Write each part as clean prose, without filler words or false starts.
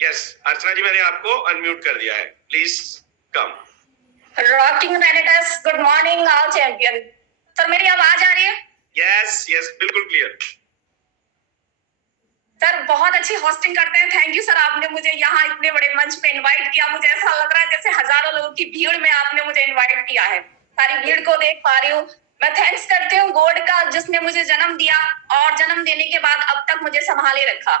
Yes अर्चना जी, मैंने आपको unmute कर दिया है, please come. Rocking mentors, good morning all champion. Sir मेरी आवाज आ रही है? यस यस, बिल्कुल क्लियर। सर बहुत अच्छी होस्टिंग करते हैं, थैंक यू सर। आपने मुझे यहाँ इतने बड़े मंच पे इनवाइट किया, मुझे ऐसा लग रहा है जैसे हजारों लोगों की भीड़ में आपने मुझे इनवाइट किया है। सारी भीड़ को देख पा रही हूँ। मैं थैंक्स करती हूँ गॉड का, जिसने मुझे जन्म दिया और जन्म देने के बाद अब तक मुझे संभाले रखा।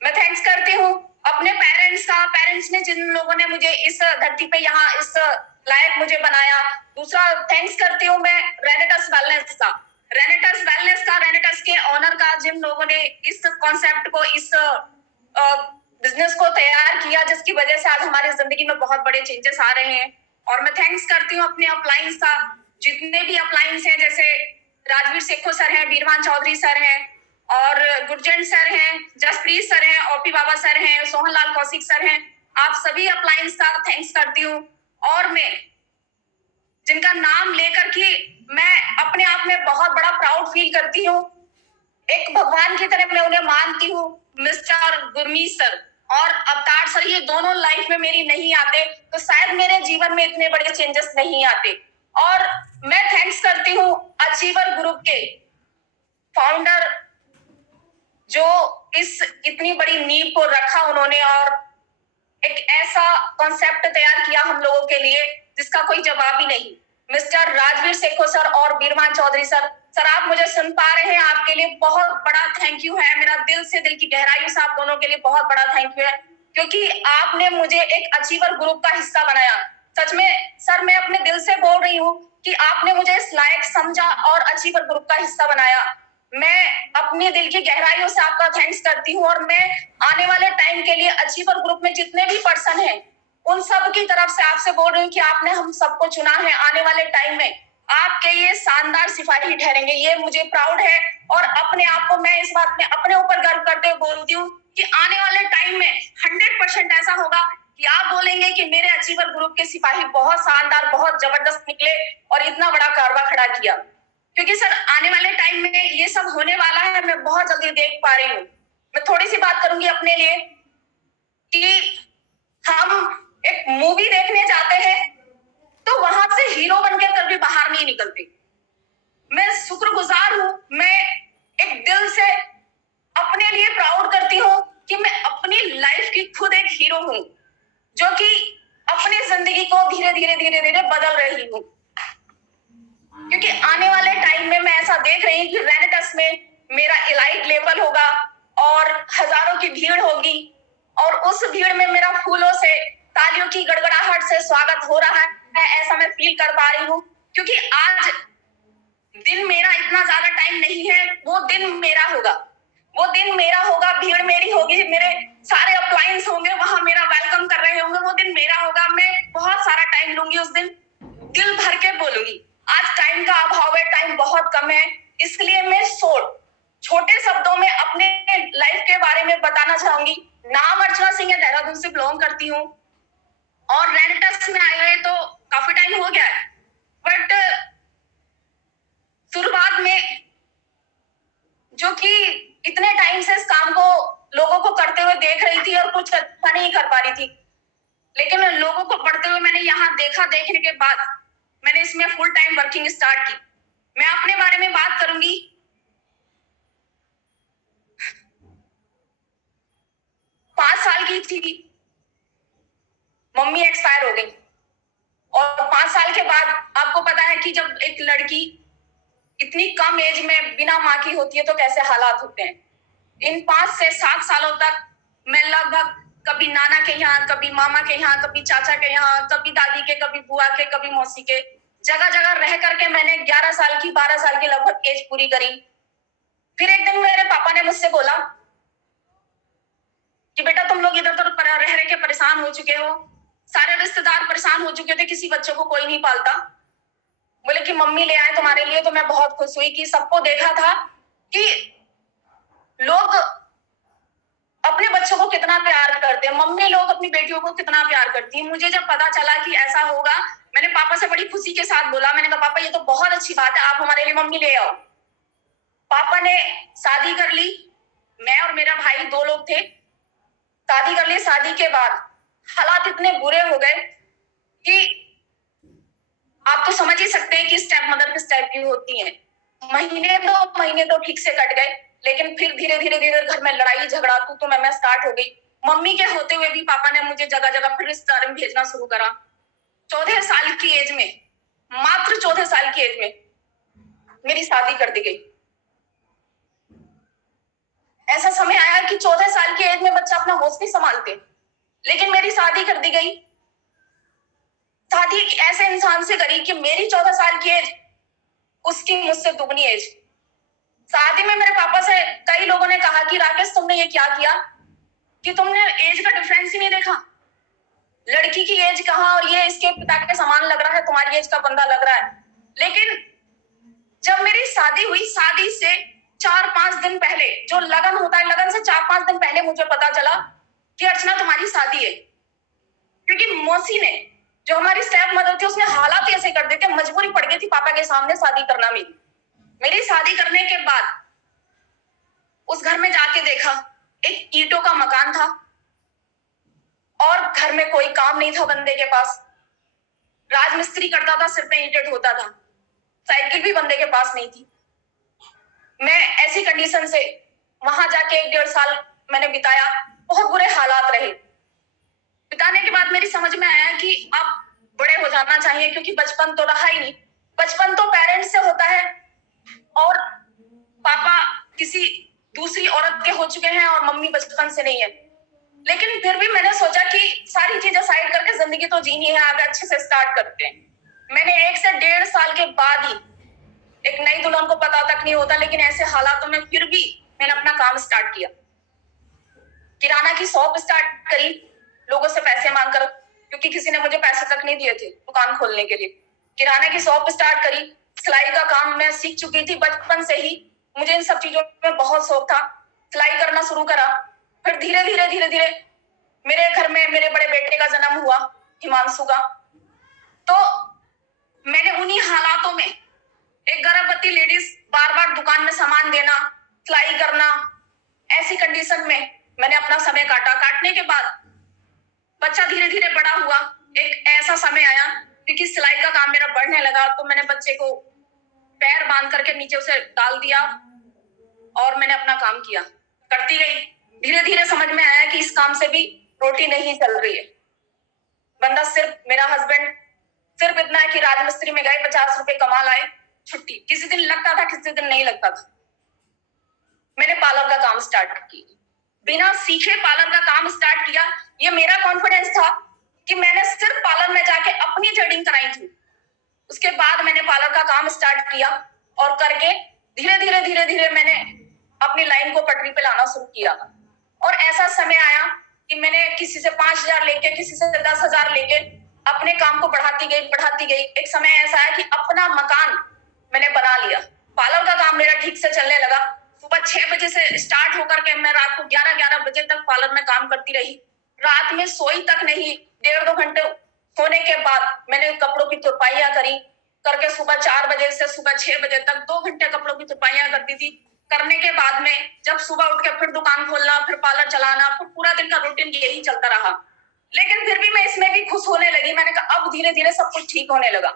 मैं थैंक्स करती हूँ अपने पेरेंट्स का, पेरेंट्स ने जिन लोगों ने मुझे इस धरती पे यहाँ इस लायक मुझे बनाया। दूसरा थैंक्स करती हूँ मैं रेनेटस वेलनेस का, रेनेटस के ऑनर का, जिन लोगों ने इस कॉन्सेप्ट को, इस बिजनेस को तैयार किया, जिसकी वजह से आज हमारी जिंदगी में बहुत बड़े चेंजेस आ रहे हैं। और मैं थैंक्स करती हूँ अपने अपलाइंस का, जितने भी अपलाइंस हैं, जैसे राजवीर सेखो सर हैं, बीरवान चौधरी सर हैं, और गुरजन सर हैं, जसप्रीत सर हैं, ओपी बाबा सर हैं, सोहन लाल कौशिक सर हैं। आप सभी अपलाइंस का थैंक्स करती हूँ। और मैं जिनका नाम लेकर के मैं अपने आप में बहुत बड़ा प्राउड फील करती हूँ, एक भगवान की तरह मैं उन्हें मानती हूँ, मिस्टर गुरमीत सर और अवतार सर। ये दोनों लाइफ में मेरी नहीं आते तो शायद मेरे जीवन में इतने बड़े चेंजेस नहीं आते। और मैं थैंक्स करती हूँ अचीवर ग्रुप के फाउंडर, जो इस इतनी बड़ी नींव को रखा उन्होंने और एक ऐसा कॉन्सेप्ट तैयार किया हम लोगों के लिए जिसका कोई जवाब ही नहीं। मिस्टर राजवीर सेखो सर और बीरवान चौधरी सर, आप मुझे सुन पा रहे हैं? आपके लिए बहुत बड़ा थैंक यू है। मेरा दिल से, दिल की गहराइयों से आप दोनों के लिए बहुत बड़ा थैंक यू है, क्योंकि आपने मुझे एक अचीवर ग्रुप का हिस्सा बनाया। सच में सर, मैं अपने दिल से बोल रही हूँ कि आपने मुझे इस लायक समझा और अचीवर ग्रुप का हिस्सा बनाया। मैं अपने दिल की गहराइयों से आपका थैंक्स करती हूँ। और मैं आने वाले टाइम के लिए अचीवर ग्रुप में जितने भी पर्सन हैं, उन सब की तरफ से आपसे बोल रही हूँ कि आपने हम सबको चुना है। आने वाले टाइम में आपके ये शानदार सिपाही ठहरेंगे, ये मुझे प्राउड है। और अपने आप को मैं इस बात में अपने ऊपर गर्व करते हुए बोलती हूँ कि आने वाले टाइम में 100% ऐसा होगा कि आप बोलेंगे कि मेरे अचीवर ग्रुप के सिपाही बहुत शानदार, बहुत जबरदस्त निकले और इतना बड़ा कारवा खड़ा किया। क्योंकि सर आने वाले टाइम में ये सब होने वाला है, मैं बहुत जल्दी देख पा रही हूँ। मैं थोड़ी सी बात करूंगी अपने लिए कि हम एक मूवी देखने जाते हैं तो वहां से हीरो बनकर कभी बाहर नहीं निकलते। मैं शुक्रगुजार हूँ, मैं एक दिल से अपने लिए प्राउड करती हूँ कि मैं अपनी लाइफ की खुद एक हीरो हूँ, जो कि अपनी जिंदगी को धीरे धीरे बदल रही हूँ। क्योंकि आने वाले टाइम में मैं ऐसा देख रही हूँ कि रेनेटस में मेरा इलाइट लेवल होगा और हजारों की भीड़ होगी, और उस भीड़ में मेरा फूलों से, तालियों की गड़गड़ाहट से स्वागत हो रहा है, ऐसा मैं फील कर पा रही हूँ। क्योंकि आज दिन मेरा इतना ज्यादा टाइम नहीं है, वो दिन मेरा होगा, वो दिन मेरा होगा, भीड़ मेरी होगी, मेरे सारे अपलायंस होंगे, वहां मेरा वेलकम कर रहे होंगे, वो दिन मेरा होगा। मैं बहुत सारा टाइम लूंगी उस दिन, दिल भर के बोलूंगी। आज टाइम का अभाव है, टाइम बहुत कम है, इसलिए मैं छोटे शब्दों में अपने लाइफ के बारे में बताना चाहूंगी। नाम अर्चना सिंह है, देहरादून से बिलोंग करती हूँ और रेनेटस में आए हुए तो काफी टाइम हो गया है, बट शुरुआत में जो कि इतने टाइम से इस काम को लोगों को करते हुए देख रही थी और कुछ अच्छा नहीं कर पा रही थी, लेकिन लोगों को पढ़ते हुए मैंने यहाँ देखा, देखने के बाद मैंने इसमें फुल टाइम वर्किंग स्टार्ट की। मैं अपने बारे में बात करूंगी। 5 साल की थी, मम्मी एक्सपायर हो गई, और 5 साल के बाद आपको पता है कि जब एक लड़की इतनी कम एज में बिना माँ की होती है तो कैसे हालात होते हैं। इन 5 से 7 सालों तक मैं लगभग कभी नाना के यहाँ, कभी मामा के यहाँ, कभी चाचा के यहाँ, कभी दादी के, कभी बुआ के, कभी मौसी के, जगह जगह रह करके मैंने 11 साल की, 12 साल की लगभग एज पूरी करी। फिर एक दिन मेरे पापा ने मुझसे बोला कि बेटा तुम लोग इधर उधर रह रह के परेशान हो चुके हो, सारे रिश्तेदार परेशान हो चुके थे, किसी बच्चों को कोई नहीं पालता। बोले कि मम्मी ले आए तुम्हारे लिए। तो मैं बहुत खुश हुई कि सबको देखा था कि लोग अपने बच्चों को कितना प्यार करते हैं, मम्मी लोग अपनी बेटियों को कितना प्यार करती है। मुझे जब पता चला कि ऐसा होगा, मैंने पापा से बड़ी खुशी के साथ बोला, मैंने कहा पापा ये तो बहुत अच्छी बात है, आप हमारे लिए मम्मी ले आओ। पापा ने शादी कर ली, मैं और मेरा भाई 2 लोग थे। शादी कर ली। शादी के बाद हालात इतने बुरे हो गए कि आप तो समझ ही सकते हैं कि स्टेप मदर किस टाइप की होती है। महीने तो ठीक से कट गए, लेकिन फिर धीरे धीरे धीरे घर में लड़ाई झगड़ा तू मैं स्टार्ट हो गई। मम्मी के होते हुए भी पापा ने मुझे जगह जगह फिर रिश्तेदार में भेजना शुरू करा। 14 साल की एज में, मात्र 14 साल की एज में मेरी शादी कर दी गई। ऐसा समय आया कि 14 साल की एज में बच्चा अपना होश नहीं संभालते, लेकिन मेरी शादी कर दी गई। शादी एक ऐसे इंसान से करी कि मेरी 14 साल की एज, उसकी मुझसे दुगनी एज। शादी में मेरे पापा से कई लोगों ने कहा कि राकेश तुमने ये क्या किया कि तुमने एज का डिफरेंस ही नहीं देखा। लड़की की एज कहाँ और ये इसके पिता के समान लग रहा है, तुम्हारी एज का बंदा लग रहा है। लेकिन जब मेरी शादी हुई, शादी से 4-5 दिन पहले जो लगन होता है, लगन से 4-5 दिन पहले मुझे पता चला कि अर्चना तुम्हारी शादी है। क्योंकि मौसी ने, जो हमारी स्टेप मदर थी, उसने हालात ऐसे कर देते, मजबूरी पड़ गई थी पापा के सामने शादी करना। मेरी शादी करने के बाद उस घर में जाके देखा, एक ईंटों का मकान था और घर में कोई काम नहीं था बंदे के पास। राजमिस्त्री करता था, सिर पे ईंटें ढोता था, साइकिल भी बंदे के पास नहीं थी। मैं ऐसी कंडीशन से वहां जाके 1-1.5 साल मैंने बिताया। बहुत बुरे हालात रहे। बिताने के बाद मेरी समझ में आया कि अब बड़े हो जाना चाहिए, क्योंकि बचपन तो रहा ही नहीं। बचपन तो पेरेंट्स से होता है और पापा किसी दूसरी औरत के हो चुके हैं और मम्मी बचपन से नहीं है। लेकिन फिर भी मैंने सोचा कि सारी चीजें साइड करके जिंदगी तो जीनी है, आगे अच्छे से स्टार्ट करते हैं। मैंने 1 से 1.5 साल के बाद ही, एक नई दुल्हन को पता तक नहीं होता, लेकिन ऐसे हालातों में फिर भी मैंने अपना काम स्टार्ट किया। किराना की शॉप स्टार्ट करी, लोगों से पैसे मांग कर, क्योंकि किसी ने मुझे पैसे तक नहीं दिए थे दुकान खोलने के लिए। किराने की शॉप स्टार्ट करी। सिलाई का काम मैं सीख चुकी थी बचपन से ही, मुझे इन सब चीजों में बहुत शौक था। सिलाई करना शुरू करा। फिर धीरे धीरे मेरे घर में मेरे बड़े बेटे का जन्म हुआ, हिमांशु का। तो मैंने उन्हीं हालातों में, एक गर्भवती लेडीज बार बार दुकान में सामान देना, सिलाई करना, ऐसी कंडीशन में मैंने अपना समय काटा। काटने के बाद बच्चा धीरे धीरे बड़ा हुआ। एक ऐसा समय आया क्योंकि सिलाई का काम मेरा बढ़ने लगा, तो मैंने बच्चे को पैर बांध करके नीचे उसे डाल दिया और मैंने अपना काम किया, करती गई। धीरे धीरे समझ में आया कि इस काम से भी रोटी नहीं चल रही है। बंदा सिर्फ, मेरा हस्बैंड सिर्फ इतना है कि राजमिस्त्री में गए, 50 रुपए कमा लाए, छुट्टी। किसी दिन लगता था, किसी दिन नहीं लगता था। मैंने पार्लर का काम स्टार्ट किया, बिना सीखे पार्लर का काम स्टार्ट किया। ये मेरा कॉन्फिडेंस था कि मैंने सिर्फ पार्लर में जाके अपनी थ्रेडिंग कराई थी। उसके बाद मैंने पार्लर का काम स्टार्ट किया और करके धीरे धीरे मैंने अपनी लाइन को पटरी पे लाना शुरू किया। और ऐसा समय आया कि मैंने किसी से 5,000 लेके, किसी से 10,000 लेके अपने काम को बढ़ाती गई। एक समय ऐसा है कि अपना मकान मैंने बना लिया। पार्लर का काम मेरा ठीक से चलने लगा। सुबह 6 बजे से स्टार्ट होकर के मैं रात को 11 बजे तक पार्लर में काम करती रही। रात में सोई तक नहीं। 1.5-2 घंटे सोने के बाद मैंने कपड़ों की तुरपाइयां करी, करके सुबह 4 बजे से सुबह 6 बजे तक 2 घंटे कपड़ों की तुरपाइयां करती थी। करने के बाद में जब सुबह उठ के फिर दुकान खोलना, फिर पार्लर चलाना, फिर पूरा दिन का रूटीन यही चलता रहा। लेकिन फिर भी मैं इसमें भी खुश होने लगी। मैंने कहा अब धीरे धीरे सब कुछ ठीक होने लगा।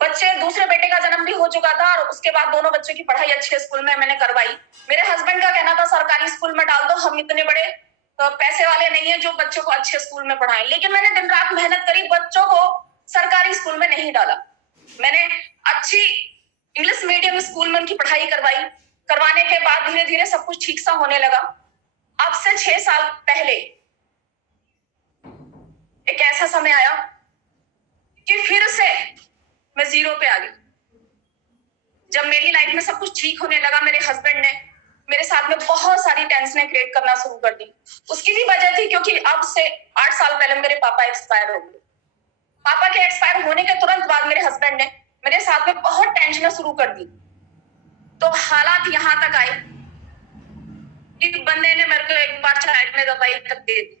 बच्चे, दूसरे बेटे का जन्म भी हो चुका था और उसके बाद दोनों बच्चों की पढ़ाई अच्छे स्कूल में मैंने करवाई। मेरे हस्बैंड का कहना था सरकारी स्कूल में डाल दो, हम इतने बड़े पैसे वाले नहीं है जो बच्चों को अच्छे स्कूल में पढ़ाएं। लेकिन मैंने दिन रात मेहनत करी, बच्चों को सरकारी स्कूल में नहीं डाला। मैंने अच्छी इंग्लिश मीडियम स्कूल में उनकी पढ़ाई करवाई। करवाने के बाद धीरे धीरे सब कुछ ठीक सा होने लगा। अब से 6 साल पहले एक ऐसा समय आया कि फिर से मैं 0 पे आ गई। जब मेरी लाइफ में सब कुछ ठीक होने लगा, मेरे हस्बैंड ने मेरे साथ में बहुत सारी टेंशनें क्रिएट करना शुरू कर दी। उसकी भी वजह थी क्योंकि अब से 8 साल पहले मेरे पापा एक्सपायर हो गए। पापा के एक्सपायर होने के तुरंत बाद मेरे हस्बैंड ने मेरे साथ में बहुत टेंशन शुरू कर दी। तो हालात यहाँ तक आए कि बंदे ने मेरे को एक बार चाय में दवाई तक दे दी।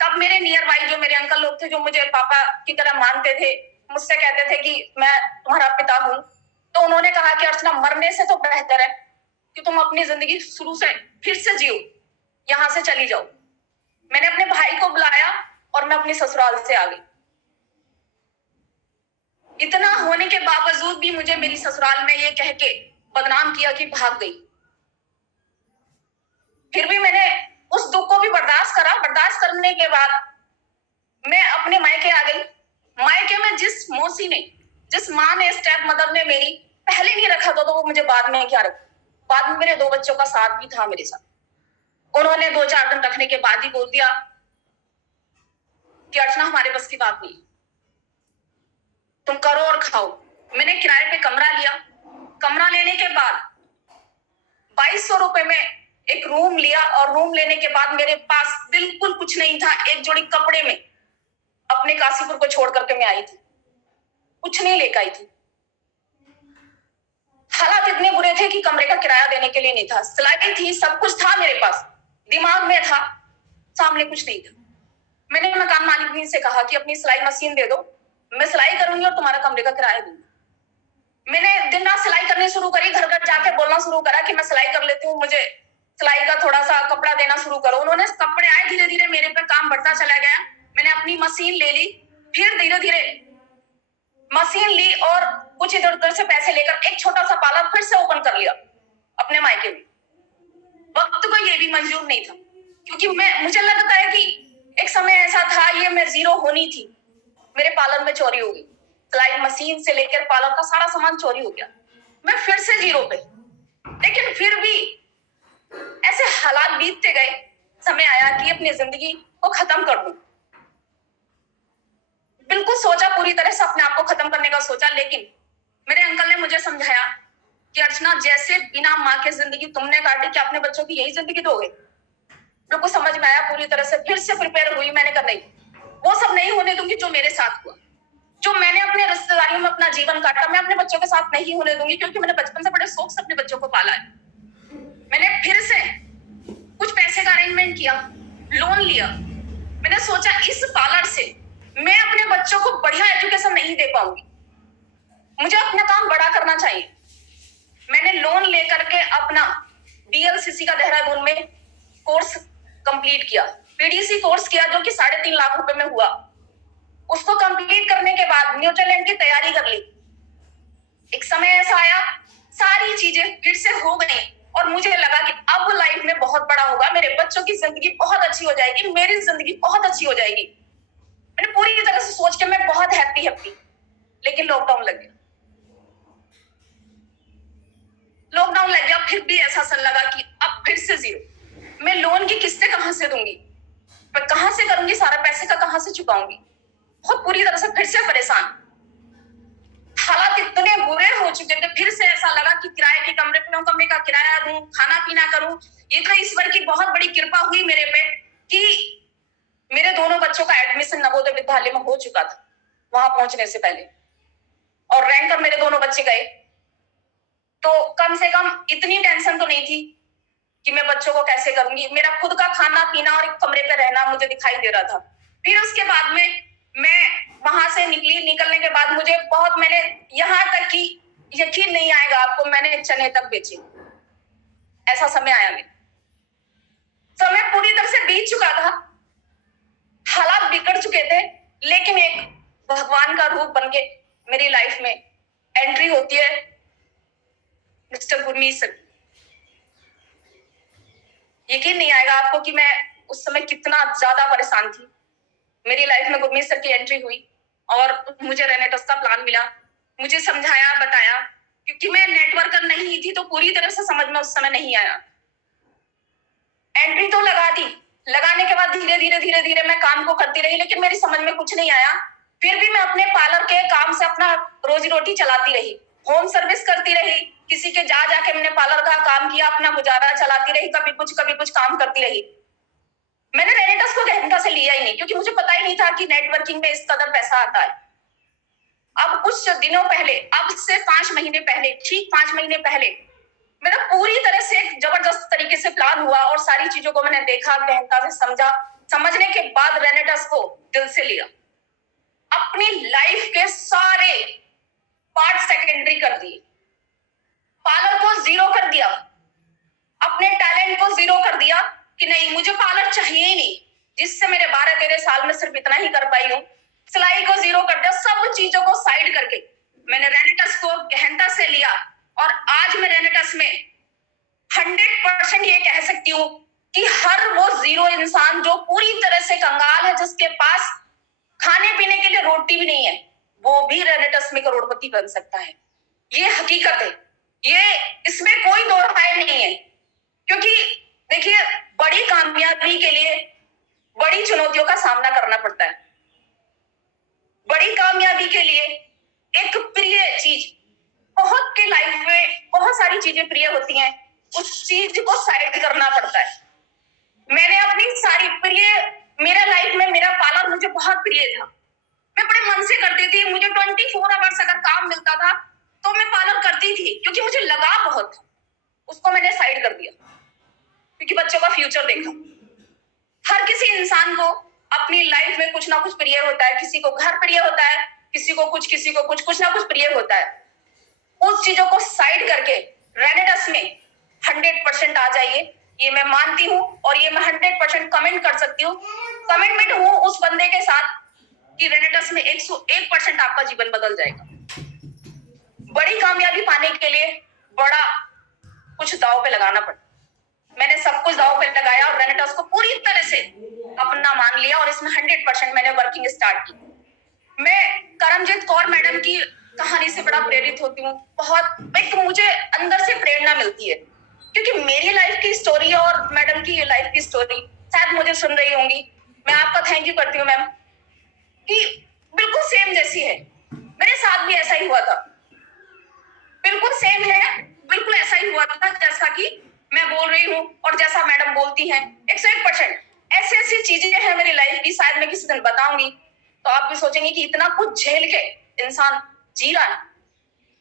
तब मेरे नियर बाई जो मेरे अंकल लोग थे, जो मुझे पापा की तरह मानते थे, मुझसे कहते थे कि मैं तुम्हारा पिता हूं, तो उन्होंने कहा कि अर्चना, मरने से तो बेहतर है कि तुम अपनी जिंदगी शुरू से फिर से जियो। यहाँ से चली जाओ। मैंने अपने भाई को बुलाया और मैं अपनी ससुराल से आ गई। इतना होने के बावजूद भी मुझे मेरी ससुराल में ये कह के बदनाम किया कि भाग गई। फिर भी मैंने उस दुख को भी बर्दाश्त करा। बर्दाश्त करने के बाद मैं अपने मायके आ गई। मायके में जिस मौसी ने, जिस माँ ने, स्टेप मदर ने मेरी पहले नहीं रखा था, तो वो मुझे बाद में क्या रखा। बाद में मेरे 2 बच्चों का साथ भी था मेरे साथ। उन्होंने 2-4 दिन रखने के बाद ही बोल दिया कि अर्चना हमारे बस की बात नहीं, तुम करो और खाओ। मैंने किराए पे कमरा लिया। कमरा लेने के बाद 2200 रुपए में एक रूम लिया और रूम लेने के बाद मेरे पास बिल्कुल कुछ नहीं था। एक जोड़ी कपड़े में अपने काशीपुर को छोड़ करके मैं आई थी, कुछ नहीं लेकर आई थी। हालात इतने बुरे थे कि कमरे का किराया देने के लिए नहीं था। सिलाई थी, सब कुछ था मेरे पास, दिमाग में था, सामने कुछ नहीं था। मैंने मकान मालिक से कहा कि अपनी सिलाई मशीन दे दो, मैं सिलाई करूंगी और तुम्हारा कमरे का किराया दूंगी। मैंने दिन रात सिलाई करनी शुरू करी। घर घर जाके बोलना शुरू करा कि मैं सिलाई कर लेती हूँ, मुझे सिलाई का थोड़ा सा कपड़ा देना शुरू करो। उन्होंने कपड़े आए, धीरे धीरे मेरे पे काम बढ़ता चला गया। मैंने अपनी मशीन ले ली। फिर धीरे धीरे मशीन ली और कुछ इधर उधर से पैसे लेकर एक छोटा सा पार्लर फिर से ओपन कर लिया अपने मायके में। वक्त को ये भी मंजूर नहीं था, क्योंकि मुझे लगता है कि एक समय ऐसा था, ये मैं जीरो होनी थी, मेरे पार्लर में चोरी हो गई। सिलाई मशीन से लेकर पार्लर का सारा सामान चोरी हो गया। मैं फिर से जीरो पे। लेकिन फिर भी ऐसे हालात बीतते गए, समय आया कि अपनी जिंदगी को खत्म कर दूं। बिल्कुल सोचा, पूरी तरह से अपने आप को खत्म करने का सोचा। लेकिन मेरे अंकल ने मुझे समझाया कि अर्चना, जैसे बिना माँ के जिंदगी तुमने काटी, क्या अपने बच्चों की यही जिंदगी दोगे? मेरे को समझ में आया पूरी तरह से। फिर से प्रिपेयर हुई मैंने, कर नहीं, वो सब नहीं होने दूंगी जो मेरे साथ हुआ। जो मैंने अपने रिश्तेदारियों में अपना जीवन काटा, मैं अपने बच्चों के साथ नहीं होने दूंगी, क्योंकि मैंने बचपन से बड़े शौक से अपने बच्चों को पाला है। मैंने फिर से कुछ पैसे का अरेंजमेंट किया, लोन लिया। मैंने सोचा इस पार्लर से मैं अपने बच्चों को बढ़िया एजुकेशन नहीं दे पाऊंगी, मुझे अपना काम बड़ा करना चाहिए। मैंने लोन लेकर के अपना BLCC का देहरादून में कोर्स कंप्लीट किया, PDC कोर्स किया, जो कि 3.5 लाख रुपए में हुआ। उसको कंप्लीट करने के बाद न्यूजीलैंड की तैयारी कर ली। एक समय ऐसा आया, सारी चीजें फिर से हो गई और मुझे लगा कि अब लाइफ में बहुत बड़ा होगा, मेरे बच्चों की जिंदगी बहुत अच्छी हो जाएगी, मेरी जिंदगी बहुत अच्छी हो जाएगी। मैंने पूरी तरह से सोच के मैं बहुत हैप्पी। लेकिन लॉकडाउन लग गया। लॉकडाउन लग गया, फिर भी ऐसा सन लगा कि अब फिर से जीरो। मैं लोन की किस्तें कहां से दूंगी, मैं कहां से करूंगी, सारा पैसे का कहां से चुकाऊंगी। बहुत पूरी तरह से फिर से परेशान। हालात इतने बुरे हो चुके थे, फिर से ऐसा लगा कि किराए के कमरे पे कमरे का किराया दूं, खाना पीना करूं। ये तो ईश्वर की बहुत बड़ी कृपा हुई मेरे पे कि मेरे दोनों बच्चों का एडमिशन नवोदय विद्यालय में हो चुका था वहां पहुंचने से पहले, और रैंक पर मेरे दोनों बच्चे गए। तो कम से कम इतनी टेंशन तो नहीं थी कि मैं बच्चों को कैसे करूंगी। मेरा खुद का खाना पीना और एक कमरे पे रहना मुझे दिखाई दे रहा था। फिर उसके बाद में मैं वहां से निकलने के बाद मुझे बहुत, मैंने यहाँ तक कि यकीन नहीं आएगा आपको, मैंने चने तक बेचे। ऐसा समय आया। मेरा समय पूरी तरह से बीत चुका था, हालात बिगड़ चुके थे। लेकिन एक भगवान का रूप बन के मेरी लाइफ में एंट्री होती है मिस्टर गुरमीत सर। यकीन नहीं आएगा आपको कि मैं उस समय कितना ज्यादा परेशान थी। मेरी लाइफ में गुरमीत सर की एंट्री हुई और मुझे रेनेटस का प्लान मिला। मुझे समझाया, बताया, क्योंकि मैं नेटवर्कर नहीं थी तो पूरी तरह से समझ में उस समय नहीं आया। एंट्री तो लगा दी, लगाने के बाद धीरे धीरे मैं काम को करती रही, लेकिन मेरी समझ में कुछ नहीं आया। फिर भी मैं अपने पार्लर के काम से अपना रोजी रोटी चलाती रही, होम सर्विस करती रही, किसी के जा जाके मैंने पार्लर का काम किया, अपना गुजारा चलाती रही, कभी कुछ काम करती रही। मैंने रेनेटस को गहनता से लिया ही नहीं, क्योंकि मुझे पता ही नहीं था कि नेटवर्किंग में इस कदर पैसा आता है। अब कुछ दिनों पहले, अब से 5 महीने पहले, ठीक 5 महीने पहले, मेरा पूरी तरह से एक जबरदस्त तरीके से प्लान हुआ और सारी चीजों को मैंने देखा, गहनता से समझा। समझने के बाद रेनेटस को दिल से लिया, अपनी लाइफ के सारे पार्ट सेकेंडरी कर दिए, पार्लर को जीरो कर दिया, अपने टैलेंट को जीरो कर दिया कि नहीं, मुझे सिर्फ इतना ही कर पाई हूँ। सिलाई को जीरो कर दिया, सब चीजों को साइड करके मैंने रेनेटस को गहनता से लिया और आज मैं रेनेटस में 100% ये कह सकती हूँ कि हर वो जीरो इंसान जो पूरी तरह से कंगाल है, जिसके पास खाने पीने के लिए रोटी भी नहीं है, वो भी रेनेटस में करोड़पति बन सकता है। ये हकीकत है, ये इसमें कोई दो राय नहीं है। क्योंकि देखिए, बड़ी कामयाबी के लिए बड़ी चुनौतियों का सामना करना पड़ता है। बड़ी कामयाबी के लिए एक प्रिय चीज, बहुत के लाइफ में बहुत सारी चीजें प्रिय होती हैं, उस चीज को साइड करना पड़ता है। मैंने अपनी सारी प्रिय, मेरा लाइफ में मेरा पार्लर मुझे बहुत प्रिय था। मैं बड़े मन से करती थी, मुझे 24 आवर्स अगर काम मिलता था तो मैं पार्लर करती थी, क्योंकि मुझे लगाव बहुत था। उसको मैंने साइड कर दिया क्योंकि बच्चों का फ्यूचर देखा। हर किसी इंसान को अपनी लाइफ में कुछ ना कुछ प्रिय होता है, किसी को घर प्रिय होता है, किसी को कुछ ना कुछ प्रिय होता है। उस चीजों को साइड करके रेनेटस में 100% आ जाइए, ये मैं मानती हूँ और ये मैं 100% कमेंट कर सकती हूँ, कमिटमेंट हूँ उस बंदे के साथ कि रेनेटस में 101% आपका जीवन बदल जाएगा। बड़ी कामयाबी पाने के लिए बड़ा कुछ दांव पे लगाना पड़ता। मैंने सब कुछ दांव पे लगाया और रेनेटस को पूरी तरह से अपना मान लिया और इसमें 100% मैंने वर्किंग स्टार्ट की। मैं करमजीत कौर मैडम की कहानी से बड़ा प्रेरित होती हूँ। बहुत एक मुझे अंदर से प्रेरणा मिलती है, क्योंकि मेरी लाइफ की स्टोरी और मैडम की लाइफ की स्टोरी शायद मुझे सुन रही होंगी। मैं आपका थैंक यू करती हूँ मैम, कि बिल्कुल सेम जैसी है। मेरे साथ भी ऐसा ही हुआ था, बिल्कुल सेम है, बिल्कुल ऐसा ही हुआ था जैसा कि मैं बोल रही हूँ और जैसा मैडम बोलती हैं। 101% ऐसी ऐसी चीजें हैं मेरी लाइफ की, शायद मैं किसी दिन बताऊंगी तो आप भी सोचेंगे कि इतना कुछ झेल के इंसान जी रहा है।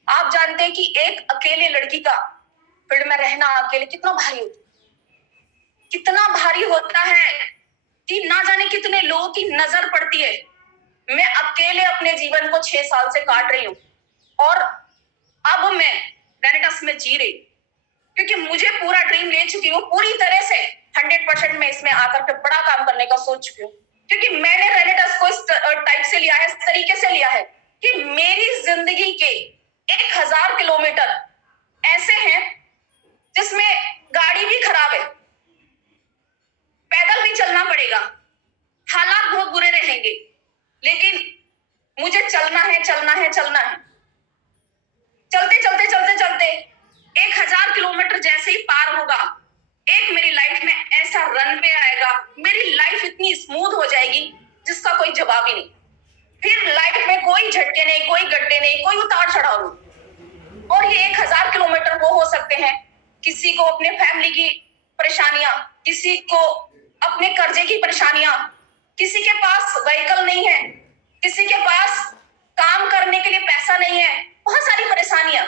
आप जानते हैं कि एक अकेले लड़की का फील्ड में रहना अकेले कितना भारी होता है, कितना भारी होता है कि ना जाने कितने लोगों की नजर पड़ती है। मैं अकेले अपने जीवन को 6 साल से काट रही हूँ और अब मैं रेनेटस में जी रही, क्योंकि मुझे पूरा ड्रीम ले चुकी हूँ पूरी तरह से। 100% में इसमें आकर के बड़ा काम करने का सोच चुकी हूँ, क्योंकि मैंने रेनेटस को इस टाइप से लिया है, इस तरीके से लिया है कि मेरी जिंदगी के 1000 किलोमीटर ऐसे हैं जिसमें गाड़ी भी खराब है, पैदल भी चलना पड़ेगा, हालात बहुत बुरे रहेंगे, लेकिन मुझे चलना है, चलना है, चलना है। चलते चलते चलते चलते 1000 किलोमीटर जैसे ही पार होगा, एक मेरी लाइफ में ऐसा रन पे आएगा, मेरी लाइफ इतनी स्मूथ हो जाएगी जिसका कोई जवाब ही नहीं। फिर लाइफ में कोई झटके नहीं, कोई गड्ढे नहीं, कोई उतार चढ़ाव नहीं। और ये 1000 किलोमीटर वो हो सकते हैं, किसी को अपने फैमिली की परेशानियां, किसी को अपने कर्जे की परेशानियां, किसी के पास व्हीकल नहीं है, किसी के पास काम करने के लिए पैसा नहीं है, बहुत सारी परेशानियां।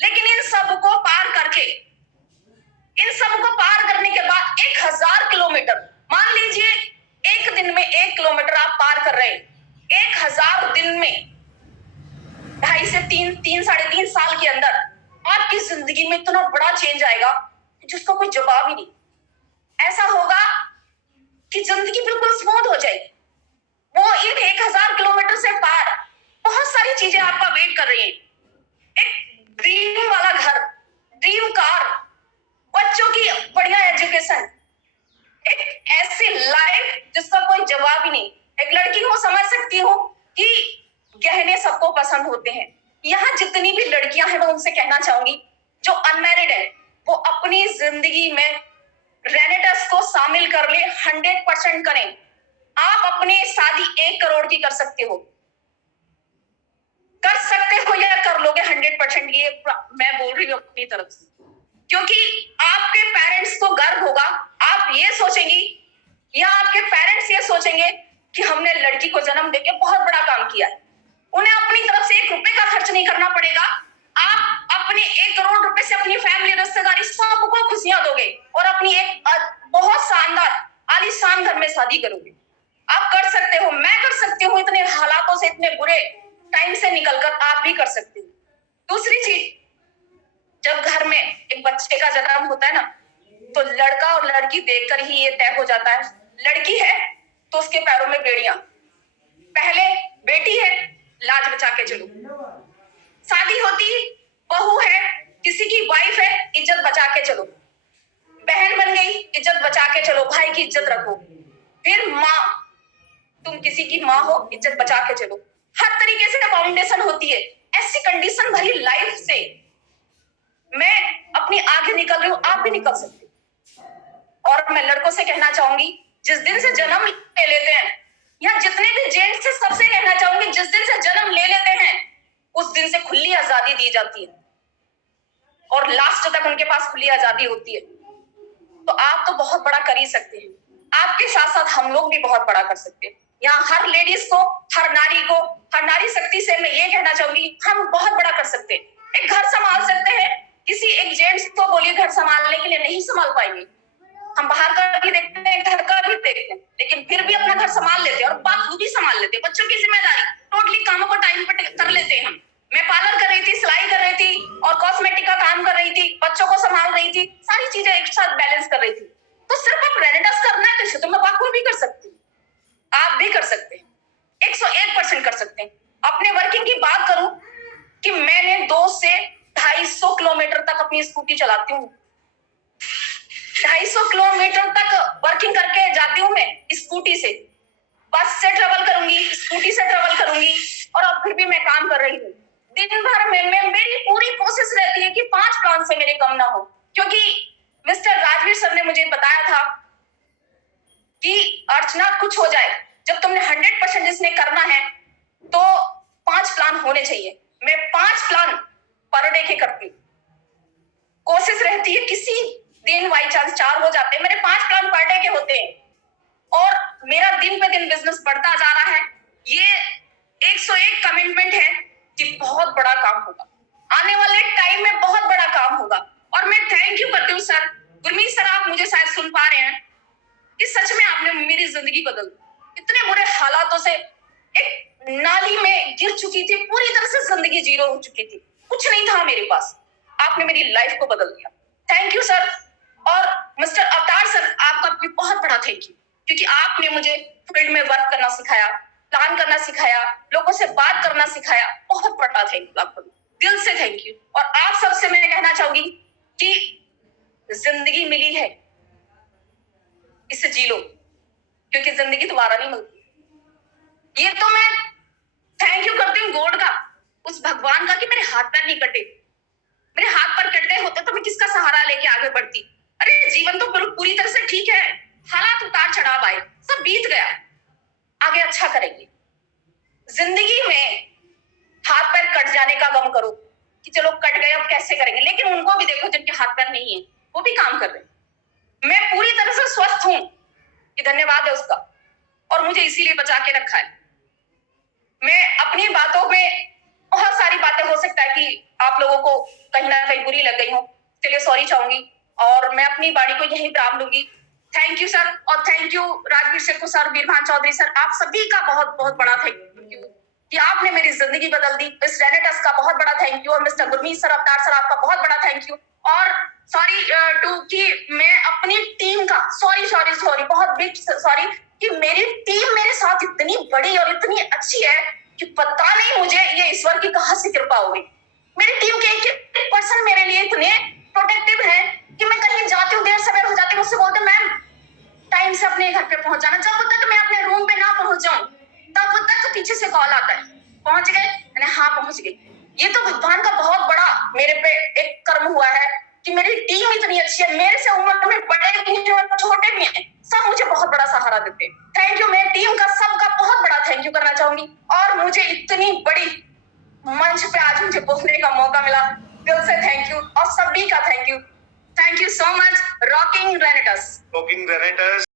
लेकिन इन सब को पार करके, इन सब को पार करने के बाद 1000 किलोमीटर, मान लीजिए एक दिन में 1 किलोमीटर आप पार कर रहे हैं, 1000 दिन में 2.5 से 3 साढ़े 3 साल के अंदर आपकी जिंदगी में इतना बड़ा चेंज आएगा जिसका कोई जवाब ही नहीं। ऐसा होगा कि जिंदगी बिल्कुल स्मूथ हो जाएगी। वो इन 1000 किलोमीटर से पार बहुत सारी चीजें आपका वेट कर रही हैं। एक ड्रीम वाला घर, ड्रीम कार, बच्चों की बढ़िया एजुकेशन, एक ऐसी लाइफ जिसका कोई जवाब ही नहीं। एक लड़की को समझ सकती हूँ कि गहने सबको पसंद होते हैं। यहाँ जितनी भी लड़कियां हैं मैं उनसे कहना चाहूंगी, जो अनमैरिड है वो अपनी जिंदगी में रेनेटस को शामिल कर ले, 100% करें। आप अपनी शादी 1 करोड़ की कर सकते हो, कर सकते हो या कर लोगे 100%, ये मैं बोल रही हूँ अपनी तरफ से, क्योंकि आपके पेरेंट्स को गर्व होगा। आप ये सोचेंगी या आपके पेरेंट्स ये सोचेंगे कि हमने लड़की को जन्म देके बहुत बड़ा काम किया है। उन्हें अपनी तरफ से 1 रुपए का खर्च नहीं करना पड़ेगा। आप अपने 1 करोड़ रुपए से अपनी फैमिली, रिश्तेदारी सबको खुशियां दोगे और अपनी एक बहुत शानदार आलीशान घर में शादी करोगे। आप कर सकते हो, मैं कर सकती हूँ, इतने हालातों से, इतने बुरे टाइम से निकलकर आप भी कर सकते हो। दूसरी चीज, जब घर में एक बच्चे का जन्म होता है ना, तो लड़का और लड़की देखकर ही ये तय हो जाता है। लड़की है तो उसके पैरों में बेड़ियां, पहले बेटी है, लाज बचा के चलो। शादी होती, बहू है, किसी की वाइफ है, इज्जत बचा के चलो। बहन बन गई, इज्जत बचा के चलो, भाई की इज्जत रखो। फिर माँ, तुम किसी की माँ हो, इज्जत बचा के चलो। हर तरीके से फाउंडेशन होती है। ऐसी कंडीशन भरी लाइफ से मैं अपनी आगे निकल रही हूँ, आप भी निकल सकते हो। और मैं लड़कों से कहना चाहूंगी, जिस दिन से जन्म ले लेते हैं, या जितने भी जेंट्स से सबसे कहना चाहूंगी, जिस दिन से जन्म ले लेते हैं उस दिन से खुली आजादी दी जाती है और लास्ट तक उनके पास खुली आजादी होती है। तो आप तो बहुत बड़ा कर ही सकते हैं, आपके साथ साथ हम लोग भी बहुत बड़ा कर सकते हैं। यहाँ हर लेडीज को, हर नारी शक्ति से मैं ये कहना चाहूंगी, हम बहुत बड़ा कर सकते हैं। एक घर संभाल सकते हैं, किसी एक जेंट्स को बोलिए घर संभालने के लिए, नहीं संभाल पाएंगे। हम बाहर का भी देखते हैं, घर का भी देखते हैं, लेकिन फिर भी अपना घर संभाल लेते हैं और बात भी संभाल लेते हैं। बच्चों की जिम्मेदारी, टोटली कामों को टाइम पर कर लेते हैं हम। मैं पार्लर कर रही थी, सिलाई कर रही थी और कॉस्मेटिक का काम कर रही थी, बच्चों को संभाल रही थी, सारी चीजें एक साथ बैलेंस कर रही थी। तो सिर्फ आप रेनेटस करना है तो मैं बात भी कर सकती हूँ, आप भी कर सकते हैं, 101% कर सकते हैं। अपने वर्किंग की बात करूं कि मैंने 2 से 250 किलोमीटर तक अपनी स्कूटी चलाती हूँ। 250 किलोमीटर तक वर्किंग करके जाती हूँ मैं स्कूटी से। बस से ट्रेवल करूंगी, स्कूटी से ट्रेवल करूंगी और अब फिर भी मैं काम कर रही हूँ। दिन भर में मेरी पूरी कोशिश रहती है कि 5 प्लान से मेरे कम ना हो, क्योंकि मिस्टर राजवीर सर ने मुझे बताया था कि अर्चना कुछ हो जाए, जब तुमने 100% इसने करना है तो 5 प्लान होने चाहिए। मैं 5 प्लान पर डे के करती हूँ। कोशिश रहती है, किसी दिन बाई चांस 4 हो जाते हैं, मेरे 5 प्लान पर डे के होते हैं और मेरा दिन पे दिन बिजनेस बढ़ता जा रहा है। ये 101 कमिटमेंट है कि बहुत बड़ा काम होगा, आने वाले टाइम में बहुत बड़ा काम होगा। और मैं थैंक यू करती हूँ सर, गुरमीत सर, आप मुझे शायद सुन पा रहे हैं कि सच में आपने मेरी जिंदगी बदल दी। इतने बुरे हालातों से एक नाली में गिर चुकी थी, पूरी तरह से जिंदगी जीरो हो चुकी थी, कुछ नहीं था मेरे पास, आपने मेरी लाइफ को बदल दिया। Thank you sir. और मिस्टर अवतार सर, आपका भी बहुत बड़ा थैंक यू, क्योंकि आपने मुझे फील्ड में वर्क करना सिखाया, प्लान करना सिखाया, लोगों से बात करना सिखाया। बहुत बड़ा थैंक यू आपको, दिल से थैंक यू। और आप सबसे मैं कहना चाहूंगी कि जिंदगी मिली है, इसे जी लो, क्योंकि जिंदगी दोबारा नहीं मिलती। ये तो मैं थैंक यू करती हूँ गॉड का, उस भगवान का, कि मेरे हाथ पैर नहीं कटे। मेरे हाथ पैर कट गए होते तो मैं किसका सहारा लेके आगे बढ़ती। अरे जीवन तो पूरी तरह से ठीक है, हालात उतार चढ़ाव आए, सब बीत गया, आगे अच्छा करेंगे। जिंदगी में हाथ पैर कट जाने का गम करो कि चलो कट गए, अब कैसे करेंगे, लेकिन उनको भी देखो जिनके हाथ पैर नहीं है, वो भी काम कर रहे हैं। मैं पूरी तरह से स्वस्थ हूं, ये धन्यवाद है उसका, और मुझे इसीलिए बचा के रखा है। मैं अपनी बातों में बहुत सारी बातें, हो सकता है कि आप लोगों को कहीं ना कहीं बुरी लग गई हो, चलिए सॉरी चाहूंगी और मैं अपनी बाड़ी को यहीं विराम दूंगी। थैंक यू सर, और thank you Rajveer Shekhu sir, Birbhan Chaudhary sir, आप सभी का बहुत बहुत बड़ा थैंक यू कि आपने मेरी जिंदगी बदल दी। मिस रेनेटस का बहुत बड़ा थैंक यू, और मिस्टर गुरमीत सर, अवतार सर, आपका बहुत बड़ा थैंक यू। और सॉरी टू कि मैं अपनी टीम का सॉरी बहुत बिग सॉरी कि मेरी टीम मेरे साथ इतनी बड़ी और इतनी अच्छी है कि पता नहीं मुझे ये ईश्वर की कहां से कृपा हो गई। मेरी टीम के एक पर्सन मेरे लिए इतने प्रोटेक्टिव है कि मैं कहीं जाती हूँ, देर सवेर हो जाती है, मुझसे बोलते मैम टाइम से अपने घर पे पहुंच जाना। जब तक मैं अपने रूम पे ना पहुंच जाऊं तब तक पीछे से कॉल आता है, पहुंच गए? मैंने हाँ पहुंच गई। ये तो भगवान का बहुत बड़ा मेरे पे एक कर्म हुआ है कि मेरी टीम इतनी अच्छी है, मेरे से उम्र में बड़े भी हैं और छोटे भी हैं, सब मुझे बहुत बड़ा सहारा देते हैं। थैंक यू, मैं टीम का सबका बहुत बड़ा थैंक यू करना चाहूंगी। और मुझे इतनी बड़ी मंच पे आज मुझे बोलने का मौका मिला, दिल से थैंक यू, और सभी का thank you. Thank you so much. Rocking रेनेटस। Rocking Renetas.